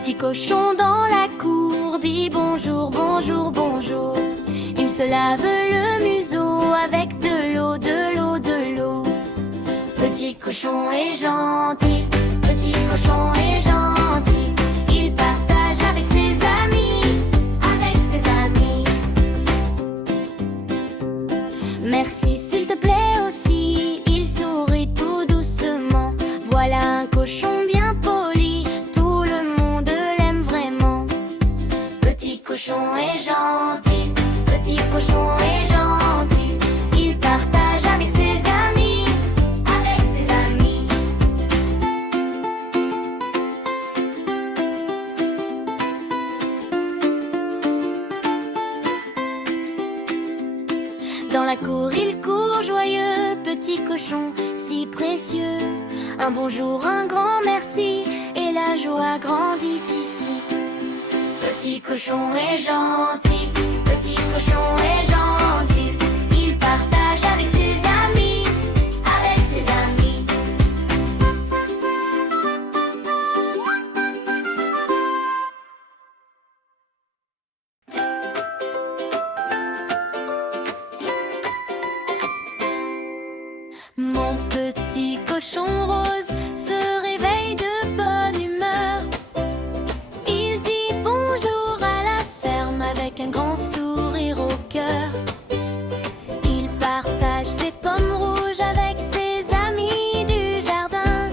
Petit cochon dans la cour dit bonjour, bonjour, bonjour. Il se lave le museau avec de l'eau, de l'eau, de l'eau. Petit cochon est gentil, petit cochon est gentil. Il partage avec ses amis, avec ses amis. Merci s'il te plaît aussi, il sourit tout doucement. Voilà un cochon bien poli, tout le monde l'aime vraiment. Petit cochon est gentil, petit cochon est gentil. Il partage avec ses amis, avec ses amis. Dans la cour il court joyeux, petit cochon si précieux. Un bonjour, un grand merci, et la joie grandit ici. Petit cochon est gentil, petit cochon est gentil. Il partage avec ses amis, avec ses amis. Mon petit cochon rose se réveille de bonne humeur. Il dit bonjour à la ferme avec un grand sourire au cœur. Il partage ses pommes rouges avec ses amis du jardin.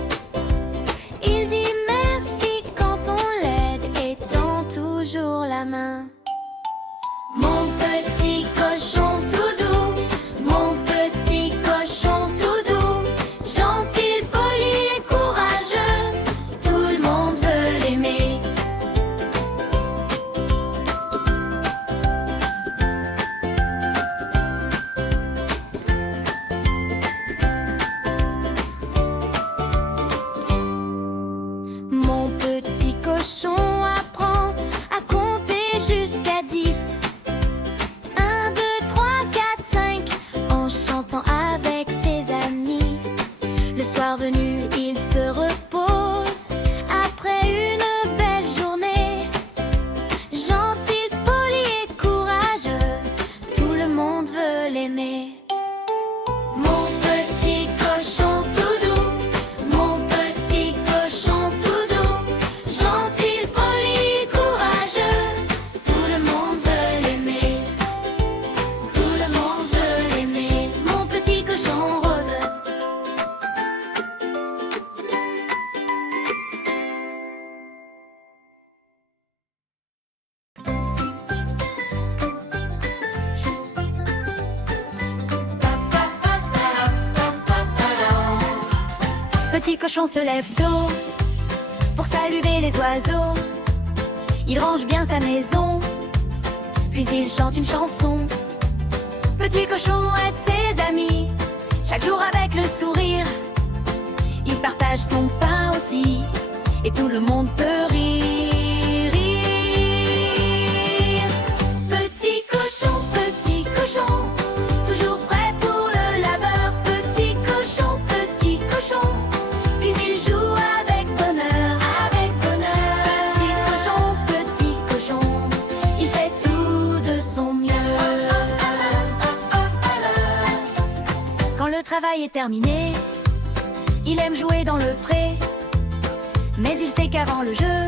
Il dit merci quand on l'aide et tend toujours la main. Mon petit cochon tout doux, mon petit cochon tout doux, gentil, poli et courageux, tout le monde veut l'aimer. Mon petit cochon apprend à compter jusqu'à 10. 1, 2, 3, 4, 5, en chantant avec ses amis. Le soir venu, il se repose après une belle journée. Gentil, poli et courageux, tout le monde veut l'aimer. Mon petit cochon tout doux, mon petit cochon tout doux, gentil, poli et courageux, tout le monde veut l'aimer. Tout le monde veut l'aimer, mon petit cochon rose. Petit cochon se lève tôt pour saluer les oiseaux. Il range bien sa maison, puis il chante une chanson. Petit cochon aide ses amis, chaque jour avec le sourire. Il partage son pain aussi, et tout le monde peut rire, rire. Petit cochon, toujours prêt pour le labeur. Petit cochon, puis il joue avec bonheur, avec bonheur. Petit cochon, il fait tout de son mieux. Quand le travail est terminé, il aime jouer dans le pré. Mais il sait qu'avant le jeu,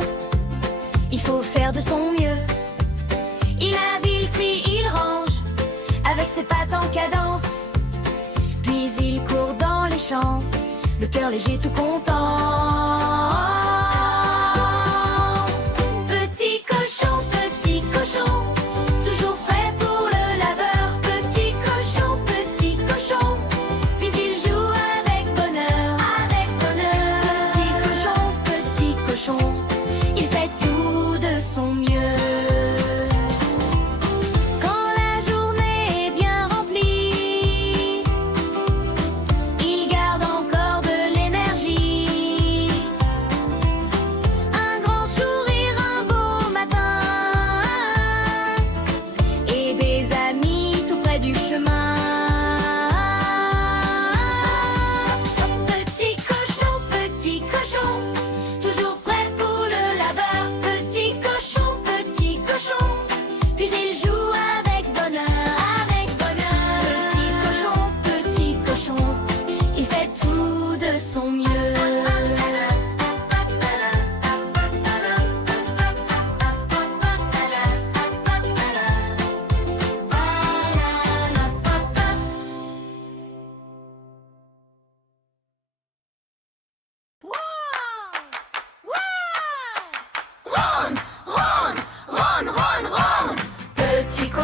il faut faire de son mieux. Il lave, il trie, il range, avec ses pattes en cadence. Puis il court dans les champs, le cœur léger tout content. Petit cochon, toujours prêt pour le labeur. Petit cochon, puis il joue avec bonheur, avec bonheur. Petit cochon, il fait tout de son mieux. Quand la journée est bien remplie, il garde encore de l'énergie.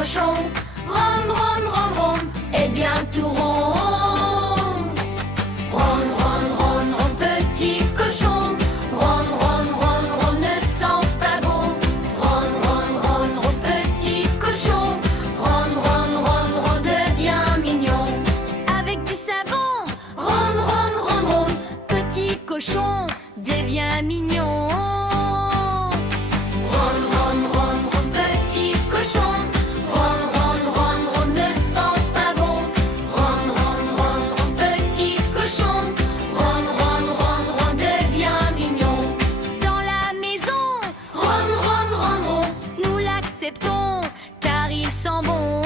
cochon. Ronde, ronde, ronde, ronde, et bien tout rond. Ronde, ronde, ronde, ronde, petit cochon. Ronde, ronde, ronde, ronde, ne sent pas bon. Ronde, ronde, ronde, ronde, petit cochon. Ronde, ronde, ronde, ronde, devient mignon. Avec du savon. Ronde, ronde, ronde, ronde, petit cochon devient mignon. Ronde, ronde, ronde, ronde, petit cochon. Ronde, ronde, ronde, ronde, ne sent pas bon. Ronde, ronde, ronde, ronde, petit cochon. Ronde, ronde, ronde, ronde, devient mignon. Dans la maison, ronde, ronde, ronde, ronde, nous l'acceptons car il sent bon.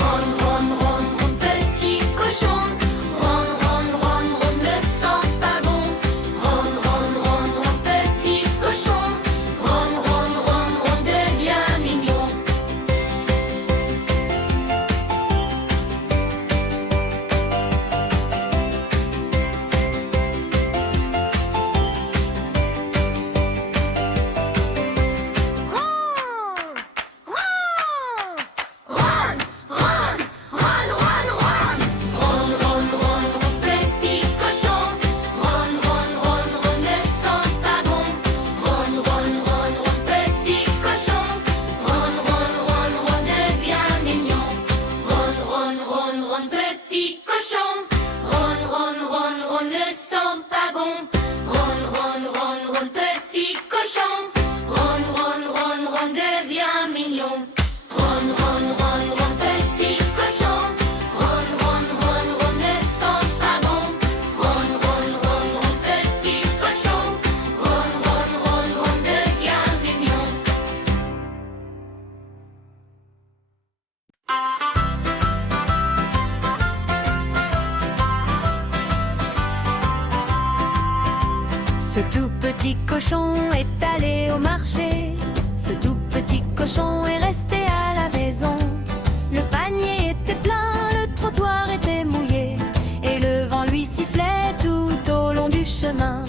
Ronde, ronde, ronde, ronde, petit cochon. Ronde, ronde, ronde, ronde, ne sent pas bon. Ronde, ronde, ronde, ronde, petit cochon. Ronde, ronde, ronde, ronde, devient mignon. Ronde, ronde, ronde, ronde, ronde. Ronde, ronde, ronde, ronde, petit cochon. Ronde, ronde, ronde, ronde, ne sent pas bon. Ronde, ronde, ronde, ronde, petit cochon. Ronde, ronde, ronde, ronde, devient mignon. Ronde, ronde, ronde, ronde, petit cochon. Ronde, ronde, ronde, ronde, ne sent pas bon. Ronde, ronde, ronde, ronde, petit cochon. Ronde, ronde, ronde, ronde, devient mignon. Ronde, ronde, ronde, ronde, petit cochon. Ronde, ronde, ronde, ronde, ne sent pas bon. Ronde, ronde, ronde, ronde, petit cochon. Ronde, ronde, ronde, ronde, devient mignon. Ce tout petit cochon est allé au marché. Ce tout petit cochon est resté à la maison. Le panier était plein, le trottoir était mouillé, et le vent lui sifflait tout au long du chemin.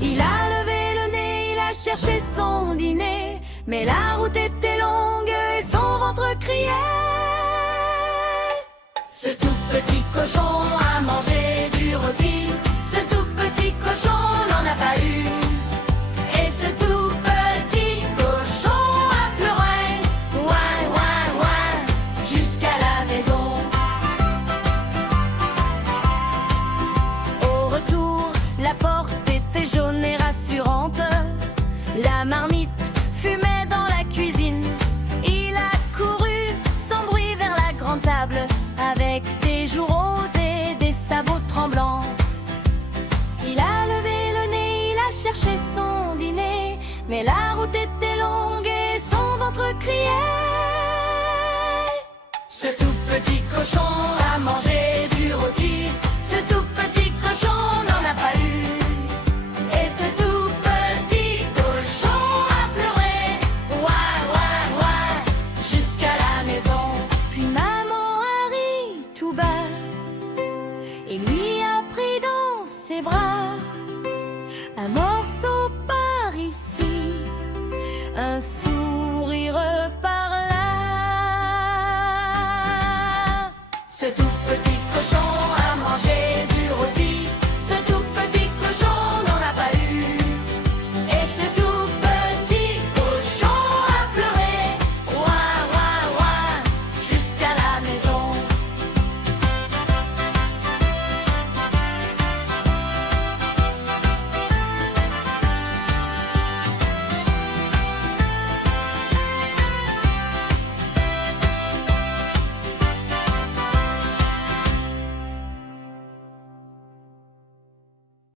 Il a levé le nez, il a cherché son dîner, mais la route était longue et son ventre criait. Ce tout petit cochon a mangé du rôti. Ce tout petit cochon n'en a pas eu. Et ce tout petit cochon a pleuré, ouin, ouin, ouin, jusqu'à la maison. Au retour, la porte était jaune et rassurante. La marmite fumait dans la cuisine. Il a couru sans bruit vers la grande table, avec des joues roses et des sabots tremblants. Il a levé le nez, il a cherché son dîner, mais la route était longue et son ventre criait. Ce tout petit cochon a mangé du rôti. Ce tout petit cochon n'en a pas eu. Et ce tout petit cochon a pleuré, ouin, ouin, ouin, jusqu'à la maison. Puis maman a ri tout bas et lui a pris dans ses bras. Un morceau par ici, un sourire par là. Ce tout